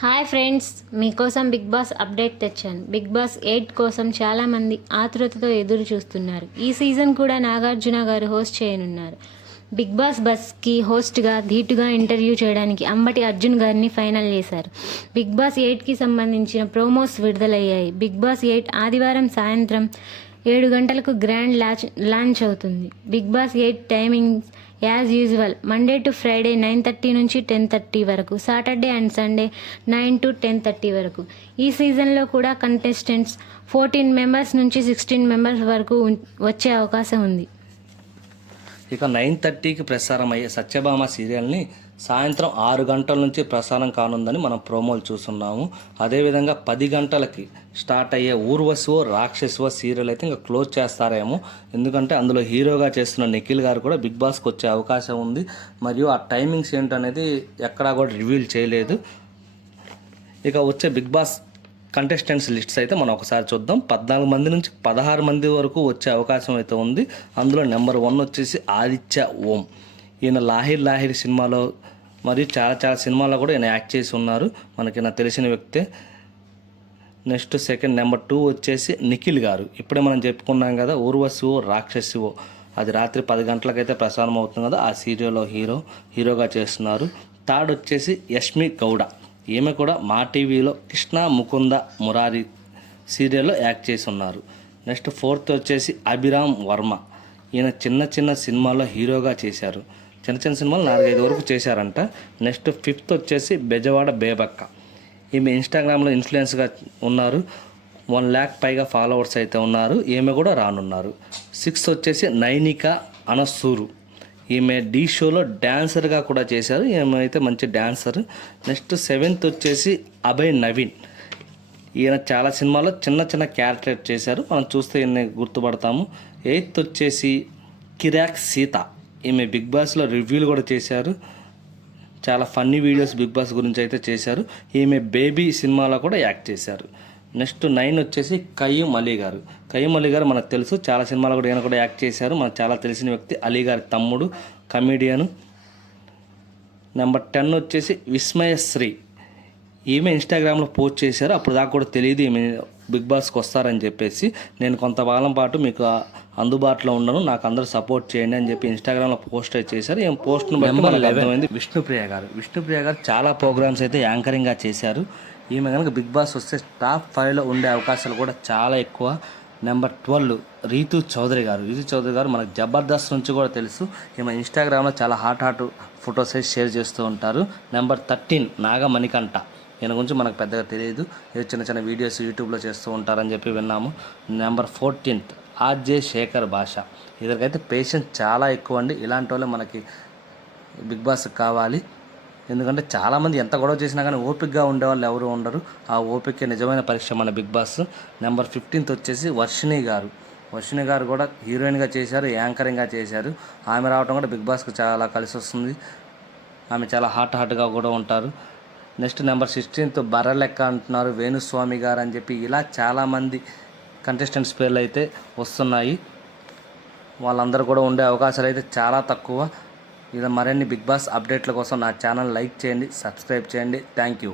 Hi friends, మీకోసం big boss update తెచ్చాను. Big boss 8 కోసం చాలామంది ఆతృతతో ఎదురు చూస్తున్నారు. ఈ సీజన్ కూడా నాగార్జున గారు హోస్ట్ చేయనున్నారు. బిగ్ బాస్ బస్కి హోస్ట్గా ధీటుగా ఇంటర్వ్యూ చేయడానికి అంబటి అర్జున్ గారిని ఫైనల్ చేశారు. బిగ్ బాస్ 8కి సంబంధించిన ప్రోమోస్ విడుదలయ్యాయి. బిగ్ బాస్ 8 ఆదివారం సాయంత్రం 7 గంటలకు గ్రాండ్ లాంచ్ అవుతుంది. Big boss 8 timings as usual Monday to Friday 9:30 నుంచి 10:30 వరకు, సాటర్డే అండ్ సండే 9 to 10:30 వరకు. ఈ సీజన్లో కూడా కంటెస్టెంట్స్ 14 మెంబర్స్ నుంచి 16 మెంబర్స్ వరకు వచ్చే అవకాశం ఉంది. ఇక 9:30కి ప్రసారం అయ్యే సత్యభామ సీరియల్ని సాయంత్రం 6 గంటల నుంచి ప్రసారం కానుందని మనం ప్రోమోలు చూస్తున్నాము. అదేవిధంగా 10 గంటలకి స్టార్ట్ అయ్యే ఊర్వశివో రాక్షసువో సీరియల్ అయితే ఇంకా క్లోజ్ చేస్తారేమో. ఎందుకంటే అందులో హీరోగా చేస్తున్న నిఖిల్ గారు కూడా బిగ్ బాస్కి వచ్చే అవకాశం ఉంది. మరియు ఆ టైమింగ్స్ ఏంటనేది ఎక్కడా కూడా రివీల్ చేయలేదు. ఇక వచ్చే బిగ్ బాస్ కంటెస్టెంట్స్ లిస్ట్స్ అయితే మనం ఒకసారి చూద్దాం. 14 మంది నుంచి 16 మంది వరకు వచ్చే అవకాశం అయితే ఉంది. అందులో నెంబర్ 1 వచ్చేసి ఆదిత్య ఓం. ఈయన లాహిర్ సినిమాలో మరియు చాలా సినిమాల్లో కూడా ఈయన యాక్ట్ చేసి ఉన్నారు. మనకి నాకు తెలిసిన వ్యక్తే. నెక్స్ట్ సెకండ్ నెంబర్ 2 వచ్చేసి నిఖిల్ గారు. ఇప్పుడే మనం చెప్పుకున్నాం కదా ఊర్వశివో రాక్షసివో, అది రాత్రి 10 గంటలకైతే ప్రసారం అవుతుంది కదా. ఆ సీరియల్లో హీరోగా చేస్తున్నారు. థర్డ్ వచ్చేసి యష్మి గౌడ. ఈమె కూడా మా టీవీలో కృష్ణ ముకుంద మురారి సీరియల్లో యాక్ట్ చేసి ఉన్నారు. నెక్స్ట్ ఫోర్త్ వచ్చేసి అభిరామ్ వర్మ. ఈయన చిన్న సినిమాల్లో హీరోగా చేశారు. చిన్న సినిమాలు 4-5 వరకు చేశారంట. నెక్స్ట్ ఫిఫ్త్ వచ్చేసి బెజవాడ బేబక్క. ఈమె ఇన్స్టాగ్రామ్లో ఇన్ఫ్లుయెన్స్గా ఉన్నారు. 1 lakh పైగా ఫాలోవర్స్ అయితే ఉన్నారు. ఈమె కూడా రానున్నారు. 6th వచ్చేసి నైనిక అనసూరు. ఈమె ఢీ షోలో డ్యాన్సర్గా కూడా చేశారు. ఈమె అయితే మంచి డ్యాన్సర్. నెక్స్ట్ 7th వచ్చేసి అభయ్ నవీన్. ఈయన చాలా సినిమాల్లో చిన్న క్యారెక్టర్ చేశారు. మనం చూస్తే ఈయన గుర్తుపడతాము. 8th వచ్చేసి కిరాక్ సీత. ఈమె బిగ్ బాస్లో రివ్యూలు కూడా చేశారు. చాలా ఫన్నీ వీడియోస్ బిగ్ బాస్ గురించి అయితే చేశారు. ఈమె బేబీ సినిమాలో కూడా యాక్ట్ చేశారు. నెక్స్ట్ 9 వచ్చేసి కయ్యూమ్ అలీ గారు. కయ్యూమ్ అలీ గారు మనకు తెలుసు, చాలా సినిమాలు కూడా ఈయన కూడా యాక్ట్ చేశారు. మనకు చాలా తెలిసిన వ్యక్తి. అలీ గారి తమ్ముడు, కమీడియను. నెంబర్ 10 వచ్చేసి విస్మయశ్రీ. ఈమె ఇన్స్టాగ్రామ్లో పోస్ట్ చేశారు. అప్పుడు దాకా కూడా తెలియదు ఈమె బిగ్ బాస్కి వస్తారని చెప్పేసి. నేను కొంతకాలం పాటు మీకు అందుబాటులో ఉండను, నాకు అందరూ సపోర్ట్ చేయండి అని చెప్పి ఇన్స్టాగ్రామ్లో పోస్ట్ చేశారు. ఏం పోస్ట్ను బట్టి మనకు అర్థమైంది. విష్ణుప్రియ గారు చాలా ప్రోగ్రామ్స్ అయితే యాంకరింగ్గా చేశారు. ఈమె కనుక బిగ్ బాస్ వస్తే టాప్ 5లో ఉండే అవకాశాలు కూడా చాలా ఎక్కువ. నెంబర్ 12 రీతు చౌదరి గారు మనకు జబర్దస్త్ నుంచి కూడా తెలుసు. ఈమె ఇన్స్టాగ్రామ్లో చాలా హాట్ ఫొటోస్ అయితే షేర్ చేస్తూ ఉంటారు. నెంబర్ 13 నాగమణికంఠ. ఈయన గురించి మనకు పెద్దగా తెలియదు. ఏదో చిన్న వీడియోస్ యూట్యూబ్లో చేస్తూ ఉంటారని చెప్పి విన్నాము. నెంబర్ 14 ఆర్జే శేఖర్ భాష. ఇద్దరికైతే పేషెన్స్ చాలా ఎక్కువ అండి. ఇలాంటి వాళ్ళే మనకి బిగ్ బాస్ కావాలి. ఎందుకంటే చాలామంది ఎంత గొడవ చేసినా కానీ ఓపికగా ఉండేవాళ్ళు ఎవరు ఉండరు. ఆ ఓపిక నిజమైన పరీక్ష మన బిగ్ బాస్. నెంబర్ 15 వచ్చేసి వర్షిణి గారు కూడా హీరోయిన్గా చేశారు, యాంకరింగ్గా చేశారు. ఆమె రావడం కూడా బిగ్ బాస్కి చాలా కలిసి వస్తుంది. ఆమె చాలా హాట్గా కూడా ఉంటారు. నెక్స్ట్ నెంబర్ 16 బర్రలెక్క అంటున్నారు, వేణుస్వామి గారు అని చెప్పి ఇలా చాలామంది కంటెస్టెంట్స్ పేర్లు అయితే వస్తున్నాయి. వాళ్ళందరూ కూడా ఉండే అవకాశాలు అయితే చాలా తక్కువ. ఇలా మరిన్ని బిగ్ బాస్ అప్డేట్ల కోసం నా ఛానల్ లైక్ చేయండి, సబ్స్క్రైబ్ చేయండి. Thank you.